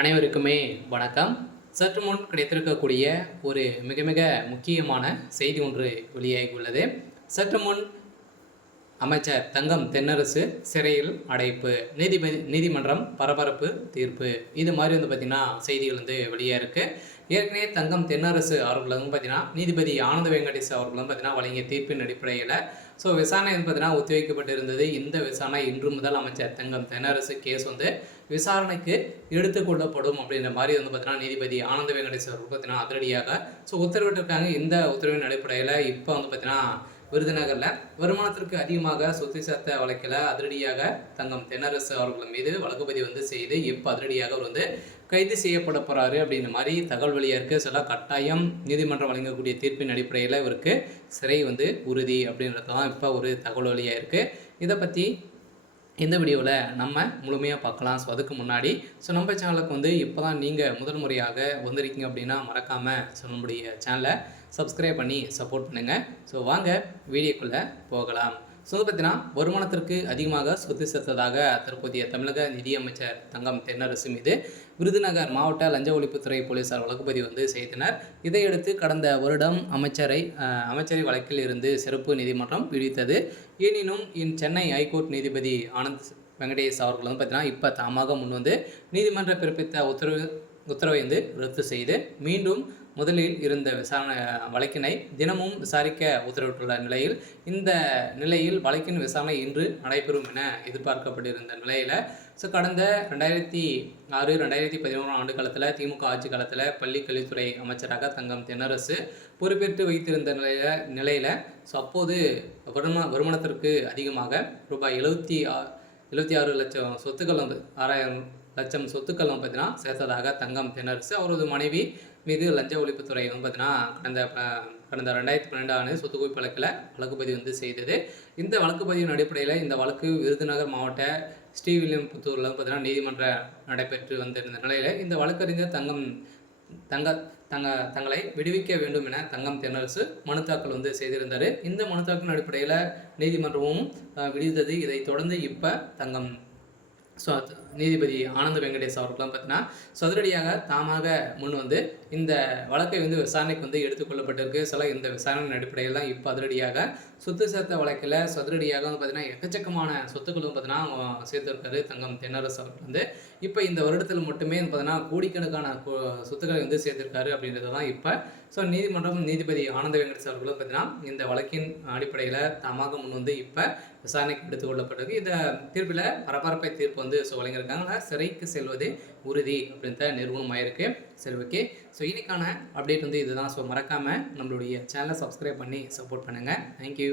அனைவருக்குமே வணக்கம். சற்று முன் கிடைத்திருக்கக்கூடிய ஒரு மிக மிக முக்கியமான செய்தி ஒன்று வெளியாகி உள்ளது. சற்று முன் அமைச்சர் தங்கம் தென்னரசு சிறையில் அடைப்பு, நீதிமன்றம் பரபரப்பு தீர்ப்பு, இது மாதிரி பார்த்திங்கன்னா செய்திகள் வெளியே இருக்குது. ஏற்கனவே தங்கம் தென்னரசு அவர்கள் பார்த்திங்கன்னா நீதிபதி ஆனந்த வெங்கடேஷ் அவர்கள் பார்த்திங்கன்னா வழங்கிய தீர்ப்பின் அடிப்படையில் விசாரணை பார்த்திங்கன்னா ஒத்திவைக்கப்பட்டு இருந்தது. இந்த விசாரணை இன்று முதல் அமைச்சர் தங்கம் தென்னரசு கேஸ் விசாரணைக்கு எடுத்துக்கொள்ளப்படும் அப்படின்ற மாதிரி பார்த்திங்கன்னா நீதிபதி ஆனந்த வெங்கடேஷ் அவர்கள் பார்த்திங்கன்னா அதிரடியாக உத்தரவிட்டிருக்காங்க. இந்த உத்தரவின் அடிப்படையில் இப்போ பார்த்திங்கன்னா விருதுநகரில் வருமானத்திற்கு அதிகமாக சொத்து சேர்த்த வழக்கில் அதிரடியாக தங்கம் தென்னரசு அவர்கள் மீது வழக்கு பதிவு செய்து இப்போ அதிரடியாக அவர் கைது செய்யப்பட போகிறாரு அப்படின்ற மாதிரி தகவல் வெளியாக இருக்குது. சில கட்டாயம் நீதிமன்றம் வழங்கக்கூடிய தீர்ப்பின் அடிப்படையில் இவருக்கு சிறை உறுதி அப்படின்றது தான் இப்போ ஒரு தகவல் வெளியாக இருக்குது. இதை பற்றி இந்த வீடியோவில் நம்ம முழுமையாக பார்க்கலாம். அதுக்கு முன்னாடி நம்ம சேனலுக்கு இப்போ தான் நீங்கள் முதல் முறையாக வந்திருக்கீங்க அப்படின்னா மறக்காமல் நம்முடைய சேனலை சப்ஸ்கிரைப் பண்ணி சப்போர்ட் பண்ணுங்கள். வாங்க வீடியோக்குள்ளே போகலாம். பார்த்தீங்கன்னா வருமானத்திற்கு அதிகமாக சொத்து சேர்த்ததாக தற்போதைய தமிழக நிதியமைச்சர் தங்கம் தென்னரசு மீது விருதுநகர் மாவட்ட லஞ்ச ஒழிப்புத்துறை போலீசார் வழக்கு பதிவு செய்தனர். இதையடுத்து கடந்த வருடம் அமைச்சரை வழக்கில் இருந்து சிறப்பு நீதிமன்றம் விடுவித்தது. எனினும் சென்னை ஹைகோர்ட் நீதிபதி ஆனந்த் வெங்கடேஷ் அவர்கள் பார்த்தீங்கன்னா இப்போ தாமாக முன் நீதிமன்றம் பிறப்பித்த உத்தரவை ரத்து செய்து மீண்டும் முதலில் இருந்த விசாரணை வழக்கினை தினமும் விசாரிக்க உத்தரவிட்டுள்ள நிலையில் இந்த நிலையில் வழக்கின் விசாரணை இன்று நடைபெறும் என எதிர்பார்க்கப்பட்டிருந்த நிலையில் கடந்த 2006-2011 ஆண்டு காலத்தில் திமுக ஆட்சி காலத்தில் பள்ளி கல்வித்துறை அமைச்சராக தங்கம் தென்னரசு பொறுப்பேற்று வைத்திருந்த நிலையில் அப்போது வருமானத்திற்கு அதிகமாக ரூபாய் 76 லட்சம் சொத்துக்கள் 6,000 லட்சம் சொத்துக்கள் பார்த்தீங்கன்னா சேர்த்ததாக தங்கம் தென்னரசு அவரது மனைவி மீது லஞ்ச ஒழிப்புத்துறை பார்த்தீங்கன்னா கடந்த 2012 ஆண்டு சொத்து குவிப்பு வழக்கில் வழக்கு பதிவு செய்தது. இந்த வழக்கு பதிவின் அடிப்படையில் இந்த வழக்கு விருதுநகர் மாவட்ட ஸ்ரீவில்லிபுத்தூரில் பார்த்தீங்கன்னா நீதிமன்றம் நடைபெற்று வந்திருந்த நிலையில் இந்த வழக்கறிஞர் தங்களை விடுவிக்க வேண்டும் என தங்கம் தென்னரசு மனு தாக்கல் செய்திருந்தார். இந்த மனு தாக்கலின் அடிப்படையில் நீதிமன்றமும் விடுவித்தது. இதை தொடர்ந்து இப்போ தங்கம் நீதிபதி ஆனந்த வெங்கடேஷ் அவர்களும் பார்த்தீங்கன்னா சதுரடியாக தாமாக முன் இந்த வழக்கை விசாரணைக்கு எடுத்துக்கொள்ளப்பட்டிருக்கு. இந்த விசாரணையின் அடிப்படையில் தான் இப்போ அதிரடியாக சொத்து சேர்த்த வழக்கில் சதுரடியாக பார்த்தீங்கன்னா எக்கச்சக்கமான சொத்துக்களும் பார்த்தீங்கன்னா சேர்த்திருக்காரு தங்கம் தென்னரசு அவர்கள் இப்போ இந்த வருடத்தில் மட்டுமே பார்த்தீங்கன்னா கோடிக்கணக்கான சொத்துக்களை சேர்த்திருக்காரு அப்படின்றது தான் இப்போ நீதிமன்றம் நீதிபதி ஆனந்த வெங்கடேஷ் அவர்களும் பார்த்தீங்கன்னா இந்த வழக்கின் அடிப்படையில் தாமாக முன் இப்போ விசாரணைக்கு எடுத்துக்கொள்ளப்பட்டிருக்கு. இந்த தீர்ப்பில் பரபரப்பை தீர்ப்பு வழங்கியிருக்காங்க. சிறைக்கு செல்வது உறுதி அப்படின்ற நிறுவனம் ஆயிருக்கு. சரி, ஓகே. இன்னைக்கான அப்டேட் இதுதான். மறக்காமல் நம்மளுடைய சேனலை சப்ஸ்கிரைப் பண்ணி சப்போர்ட் பண்ணுங்கள். தேங்க்யூ.